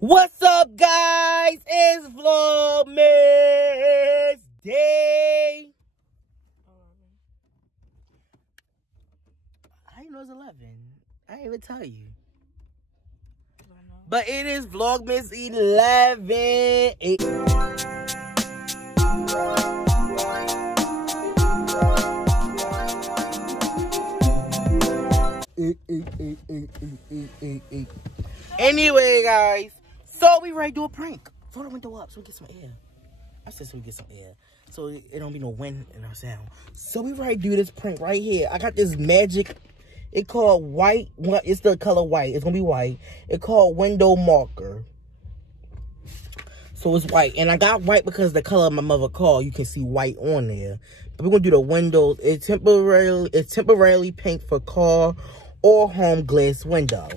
What's up, guys? It's Vlogmas Day. I didn't know it's 11. I didn't even tell you. But it is Vlogmas 11. Anyway, guys, so we ready to do a prank. Throw the window up so we get some air. I said so we get some air, so it don't be no wind in our sound. So we ready to do this prank right here. I got this magic. It called white. It's the color white. It's gonna be white. It called window marker. So it's white, and I got white because the color of my mother car. You can see white on there. But we're gonna do the windows. It's temporarily pink for car or home glass window.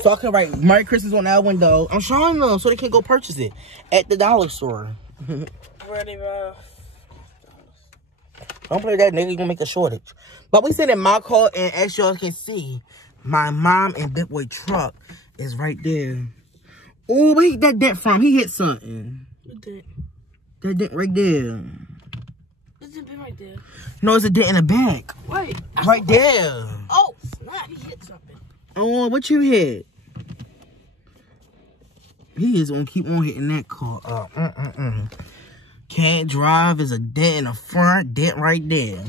So I can write Merry Christmas on that window. I'm showing them so they can go purchase it at the dollar store. Ready, bro. Don't play that, nigga. You're gonna make a shortage. But we sit in my car, and as y'all can see, my mom and Big Boy truck is right there. Oh, where he got that dent from? He hit something. What dent? That dent right there. There's a dent right there. No, it's a dent in the back. Wait. Right there. Oh, snap. He hit something. Oh, what you hit? He is gonna keep on hitting that car up. Can't drive is a dent in the front, dent right there.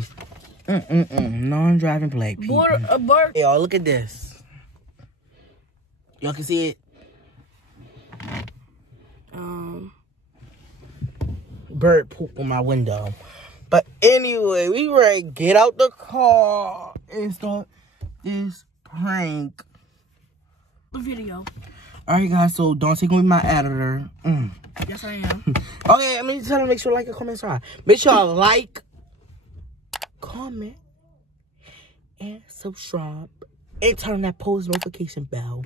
Non-driving black people. A bird. Y'all, look at this. Y'all can see it? Bird poop on my window. But anyway, we ready to get out the car and start this prank. The video. Alright, guys, so Dante gonna be my editor. Yes, I am. Okay, I mean, tell them to make sure to like and comment, subscribe. Make sure y'all like, comment, and subscribe. And turn on that post notification bell.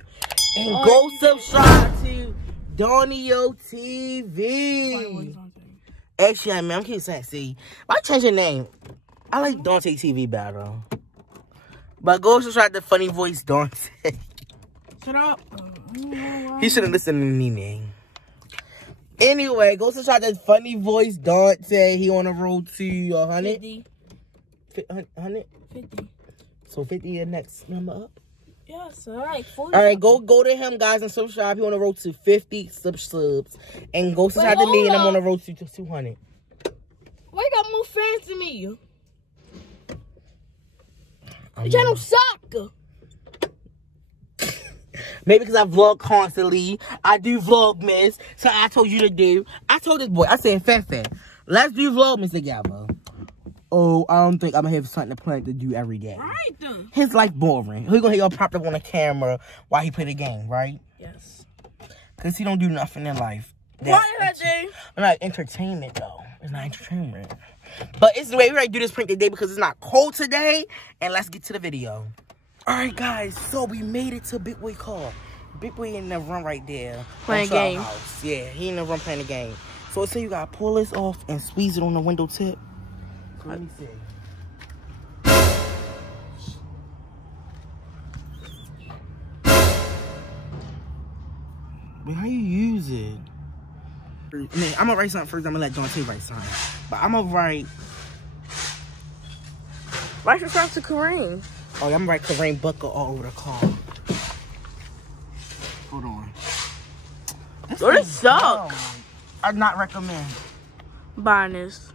And go subscribe to Donio TV. Actually, I mean, I'm keep saying, see, why change your name? I like Dante TV better. But go subscribe to Funny Voice Dante. Shut up. He shouldn't listen to Nene. Anyway, go subscribe to Funny Voice Dante. He on the road to 100. 100? 50. So 50 the next number up? Yes, all right. 40. All right, go to him, guys, and subscribe. He on the road to 50 subs. And go subscribe to me, and I'm on the road to 200. Why you got more fans than me? The channel suck. Maybe because I vlog constantly. I do Vlogmas. So I told you to do. I told this boy, I said, Fat, let's do Vlogmas together. Oh, I don't think I'm going to have something to plan to do every day. Right, then. His life boring. He's going to get propped up on the camera while he play the game, right? Yes. Because he don't do nothing in life. Why is that, Jay? Not entertainment, though. It's not entertainment. But it's the way we ready to do this prank today because it's not cold today. And let's get to the video. Alright, guys, so we made it to Big Boy car. Big Boy in the room right there. Playing game. House. Yeah, he in the room playing the game. So let's say you gotta pull this off and squeeze it on the window tip. So let me see. Wait, how you use it? Man, I'm gonna write something first. I'm gonna let Dante write something. But I'm gonna write. Write yourself to Kareem. Oh, I'm gonna write Kareem Booker all over the car. Hold on. This suck. I'd not recommend buying this.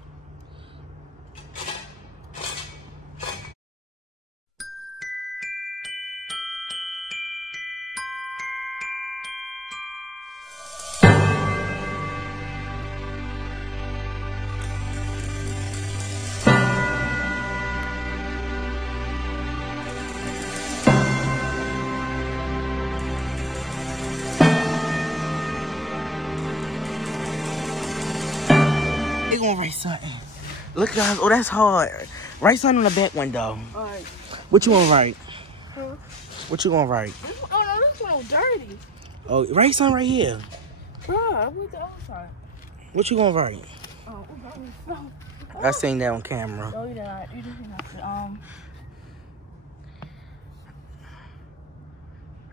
Gonna write something. Look, guys. Oh, that's hard. Write something on the back window. All right. What you gonna write? Huh? What you gonna write? Oh no, this one's dirty. Oh, write something right here. Bro, I went the other side. What you gonna write? Oh, I seen that on camera. No, you did not. You didn't have to.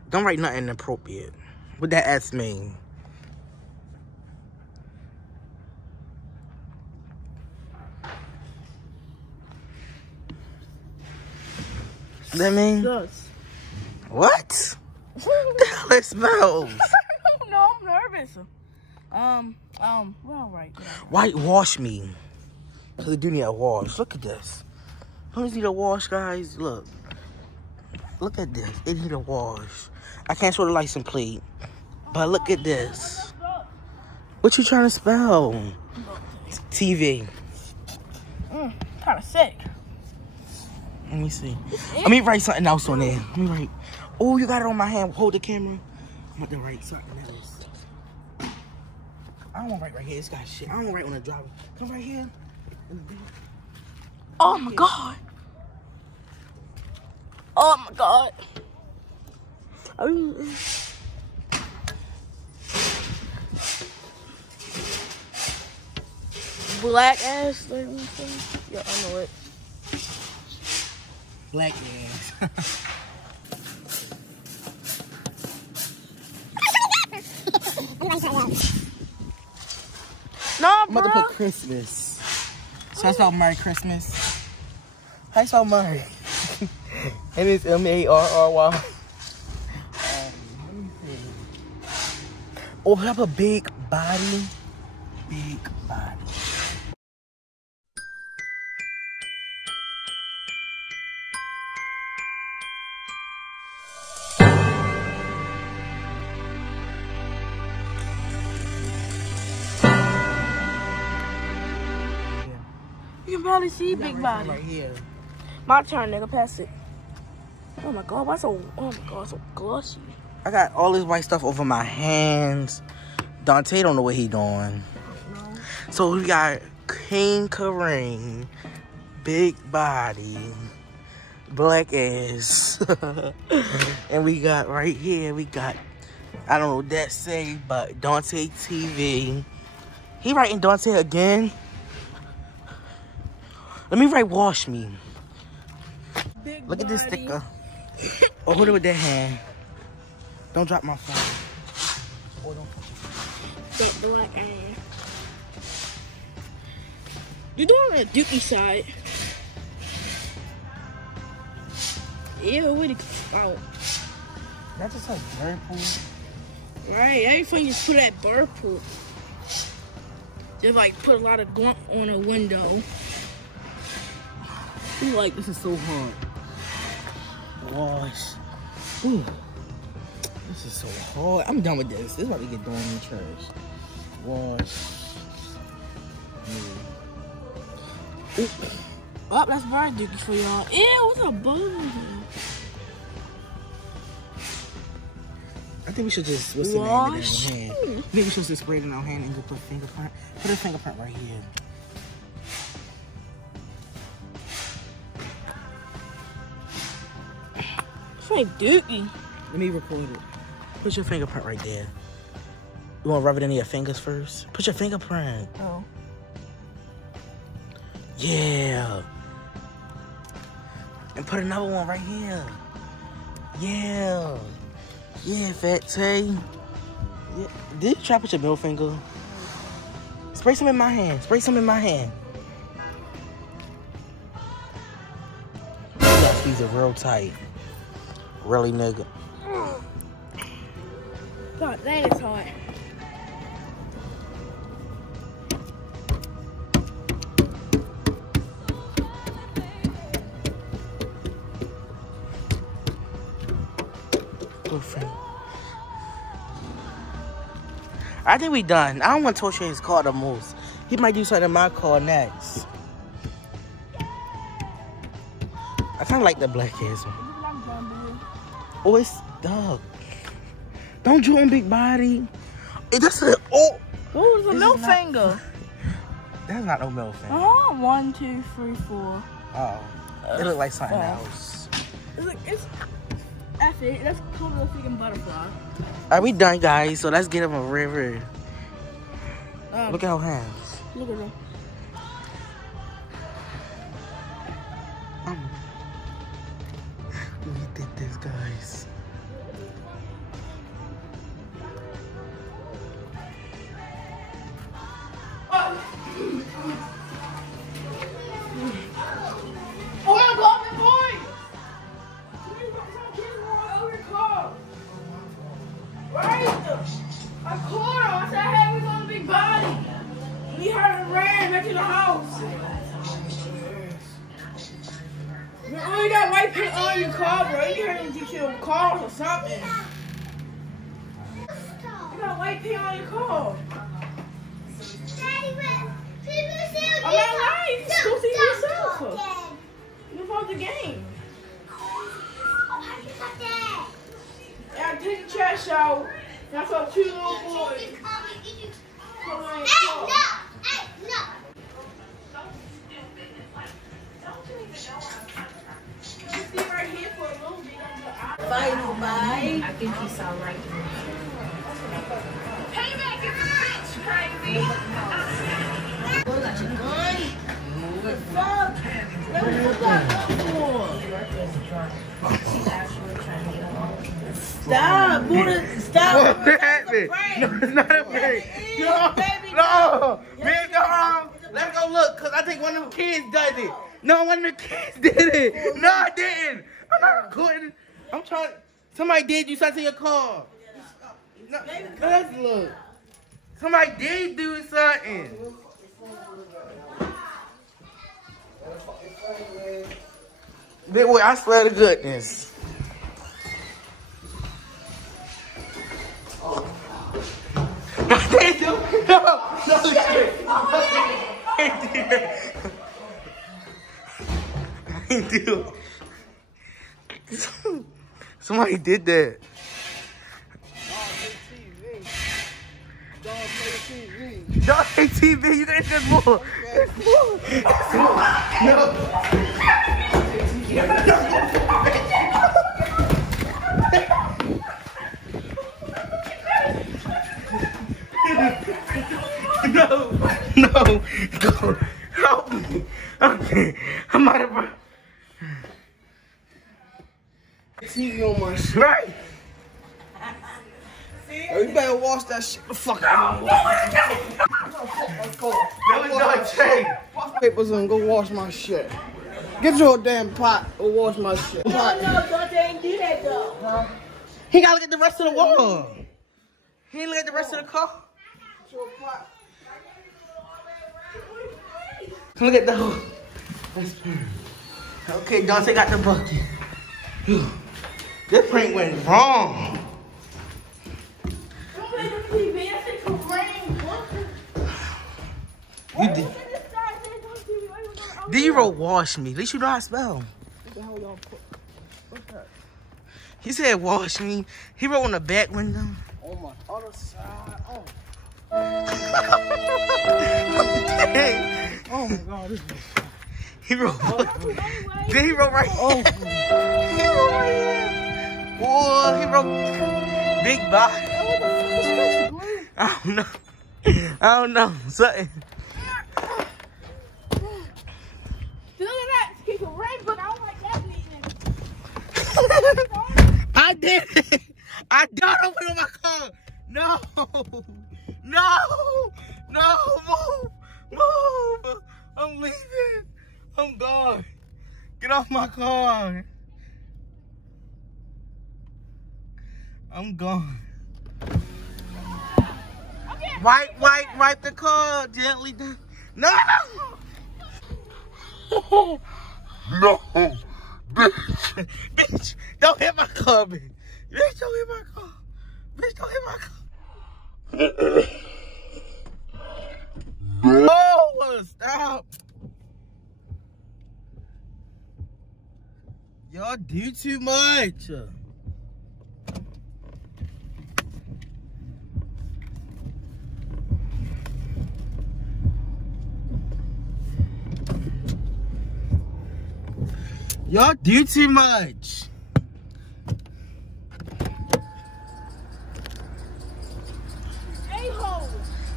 Don't write nothing inappropriate. What that ass mean? That mean? Yes. What? The hell it smells? No, I'm nervous. Well, right. White wash me. So they do need a wash. Look at this. Don't need a wash, guys. Look. Look at this. It need a wash. I can't show the license plate. But look at this. What you trying to spell? TV. Kind of sick. Let me see. Let me write something else on there. Let me write. Oh, you got it on my hand. Hold the camera. I'm about to write something else. I don't want to write right here. This got shit. I don't want to write on the driver. Come right here. Oh my god. Oh my god. Black ass. Yeah, I know it. Black ass. No, I'm bro. about to put Christmas. So I spell Merry Christmas. How you spell Merry? And it's M-A-R-R-Y. Let me see. Oh, I have a big body. Big body. You can barely see big body. Right here. My turn, nigga. Pass it. Oh my god, why so? Oh my god, so glossy. I got all this white stuff over my hands. Dante don't know what he doing. No. So we got King Kareem, big body, black ass, and we got right here. We got I don't know what that say, but Dante TV. He writing Dante again. Let me write wash me. Big Look at this body. sticker. Oh, hold it with that hand. Don't drop my phone. Oh, don't. Big black ass. You doing on the dookie side? Ew, where the out? That's just like bird poop. Right, everything you put that bird poop. Just like put a lot of glump on a window. Ooh, like this is so hard. Wash. Ooh. This is so hard. I'm done with this. This is about to get thrown in the trash. Wash. Ooh. Oh, that's bird dookie for y'all. Ew, what's a bug? I think we should just what's the name of that hand? I think we should just spray it in our hand and just put a fingerprint. Put a fingerprint right here. It's like dookie. Let me record it. Put your fingerprint right there. You want to rub it into your fingers first? Put your fingerprint. Oh. Yeah. And put another one right here. Yeah. Yeah, Fat Tay. Yeah. Did you try to put your middle finger? Spray some in my hand. Spray some in my hand. You gotta squeeze it real tight. Really, nigga. God, that is hard. Girlfriend. I think we done. I don't want to torture his car the most. He might do something in my car next. I kind of like the black hair. Oh, it's dark. Don't draw on big body. It just said, oh. Oh, it's a middle finger. That's not no middle finger. Oh, 1, 2, 3, 4. Oh. It look like something 5. else. It's F it. That's called a freaking butterfly. Alright, we done, guys. So let's get him a river. Look at our hands. Look at them. We did this, guys. I called her. I said, hey, we're going to Big Body. We heard it ran back to the house. You only got white paint on your car, bro. You heard him teach you cars or something. You got white paint on your car. I'm not lying. You can still see yourself. You bought the game. Yeah, I take a trash out. And I saw 2 little boys. Hey, no! Stay right here for a little bit. Bye. I think he saw right through. Payback is a bitch, crazy. What got your gun? What the fuck? What the fuck She's actually trying to get along. Stop, Buddha. Stop. What happened? No, it's not a prank. No. Man, no. Let's go look, because I think one of them kids does it. No, one of the kids did it. No, I didn't. I'm not recording. I'm trying. Somebody did. You started to your car. No, let's look. Somebody did do something. Big boy, I swear to goodness. They do. No, they do. Somebody did that. Dog TV, you think there's more? No, go, help me. Okay, I'm out of breath. TV on my shit. Right. Yo, you better wash that shit the fuck out. Papers and go wash my shit. Get your damn pot or wash my shit. No, Dante ain't do that though. Huh? He gotta look at the rest of the wall. He ain't look at the rest of the car. Look at the whole. Okay, Dante got the bucket. This prank went wrong. You did. D-Roll wash me. At least you know how to spell. What the hell y'all put? What's that? He said wash me. He wrote on the back window. On my other side. Oh. Oh my god, this is. He wrote. Then he wrote right here. Oh. He wrote right here. Boy, he wrote big body. I don't know. I don't know. Something. Look at that. Keep a rain, but I don't like that bleeding. I did it. I don't open my car. No. No. No. Move. I'm leaving. I'm gone. Get off my car. I'm gone. Wipe the car gently down. No. No. Bitch, don't hit my car, bitch. Bitch, don't hit my car. Bitch, don't hit my car. No, stop. Y'all do too much. Y'all do too much. A-hole.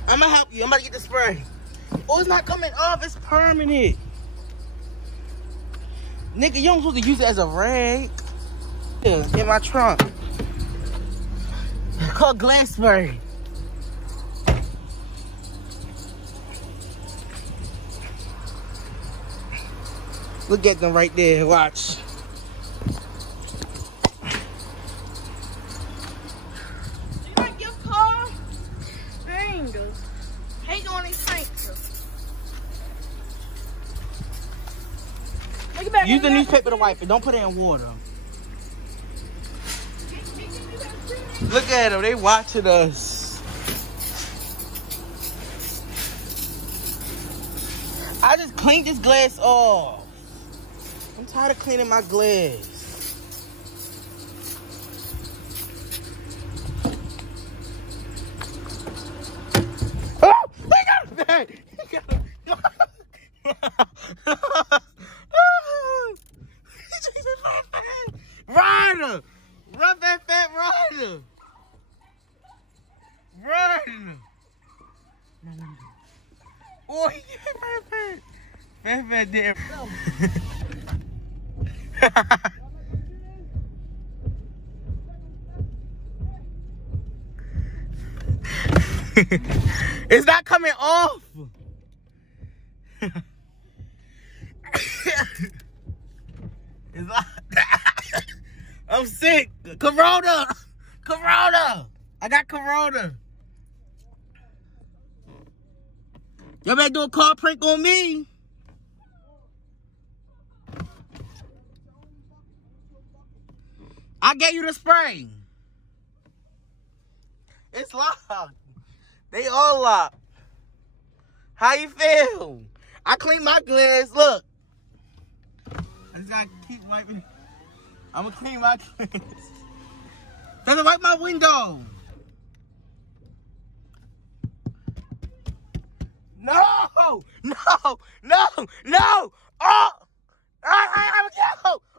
I'm gonna help you. I'm about to get the spray. Oh, it's not coming off. It's permanent. Nigga, you don't supposed to use it as a rag. Yeah, in my trunk. It's called glass spray. Look at them right there. Watch. You like your car? Hang on these tanks. Make it back. Use the newspaper to wipe it. Don't put it in water. Look at them. They watching us. I just cleaned this glass off. I'm tired of cleaning my glass. Oh! They got it back! Ryder! Run that fat Ryder! Run! Oh, he hit Fat. Fat didn't. It's not coming off. It's not. I'm sick. Corona. Corona. I got corona. Y'all better do a car prank on me. I gave you the spray. It's locked. They all locked. How you feel? I cleaned my glass. Look. I just gotta keep wiping. I'm gonna clean my glass. Doesn't wipe my window. No! No! No! No! Oh! No!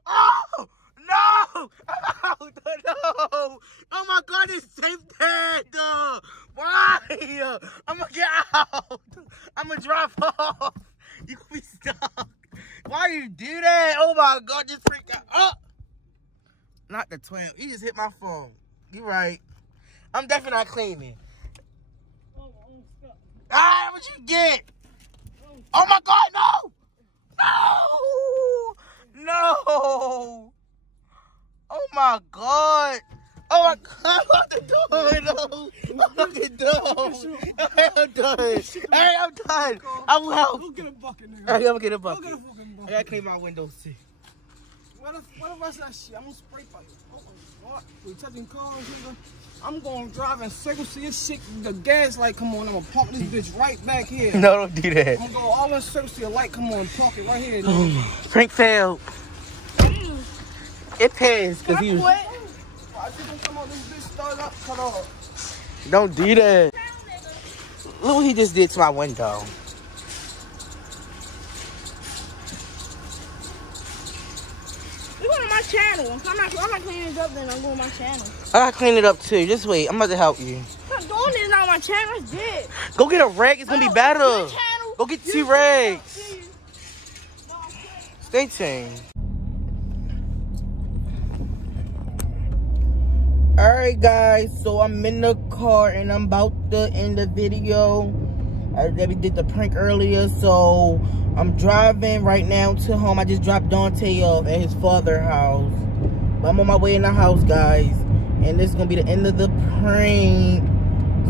Oh! No! Oh, no! Oh my God, it's Stepdad! Why? I'm gonna get out! I'm gonna drop off! You gonna be stuck! Why you do that? Oh my God, just freak out! Oh! Not the 12. You just hit my phone. You right. I'm definitely not cleaning. Ah, what you get? Oh my God, no! No! No! Oh my God! Oh my God! I'm the door! No! I'm fucking done! I'm done! Hey, I'm done! I'm out! Go get a bucket, nigga. Hey, I'm gonna get a bucket. Go get a fucking bucket. I gotta clean my windows too. What if I say shit? I'm gonna spray for you. What? We touching cars, nigga? I'm gonna drive in circles to your shit. The gas light come on. I'm gonna park this bitch right back here. No, don't do that. I'm gonna go all in circles to your light come on. Park it right here. Nigga. Prank failed. It pays because he was. I just gonna come on. This bitch started up. Cut off. Don't do that. Look what he just did to my window. We're going to my channel. I'm not cleaning it up, then I'm going to my channel. I gotta clean it up too. Just wait. I'm about to help you. I'm not doing this on my channel. It's dead. Go get a rag. It's gonna be better. Go get 2 rags. Stay tuned. Alright guys, so I'm in the car and I'm about to end the video. I already did the prank earlier, so I'm driving right now to home. I just dropped Dante off at his father's house. But I'm on my way in the house, guys. And this is going to be the end of the prank.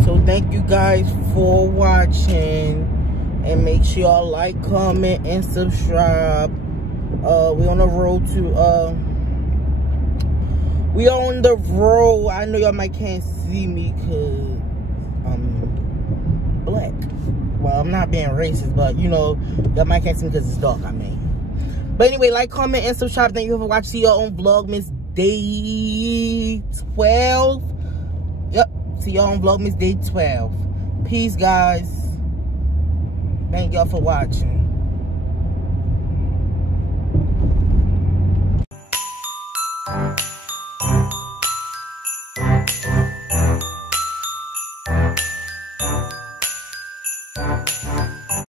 So thank you guys for watching. And make sure y'all like, comment, and subscribe. We on the road to... We on the road. I know y'all might can't see me because I'm black. Well, I'm not being racist, but you know, y'all might can't see me because it's dark, I mean. But anyway, like, comment, and subscribe. Thank you for watching. See y'all on Vlogmas Day 12. Yep. See y'all on Vlogmas Day 12. Peace, guys. Thank y'all for watching.